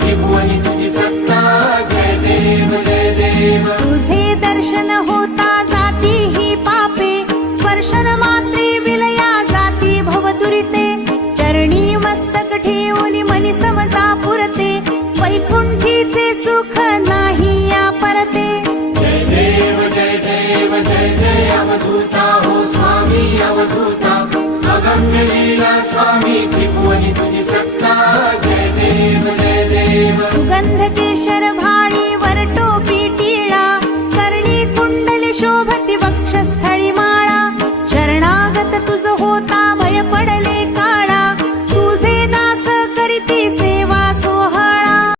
त्रिभुवनी तुझी सत्ता, जय देव जय देव. तुझे दर्शन होता जाती ही पापे, स्पर्शन मात्रे विलया जाती भवदुरिते. चरणी मस्तक ठेवून मनी समजा पुरते, वैकुंठीचे सुख नाही या परते. जय देव जय देव जय जय अवधूता हो स्वामी अवधूता. अगम्य लीला स्वामी त्रिभुवनी तुझी सत्ता, जय देव जय देव. सुगंध केशर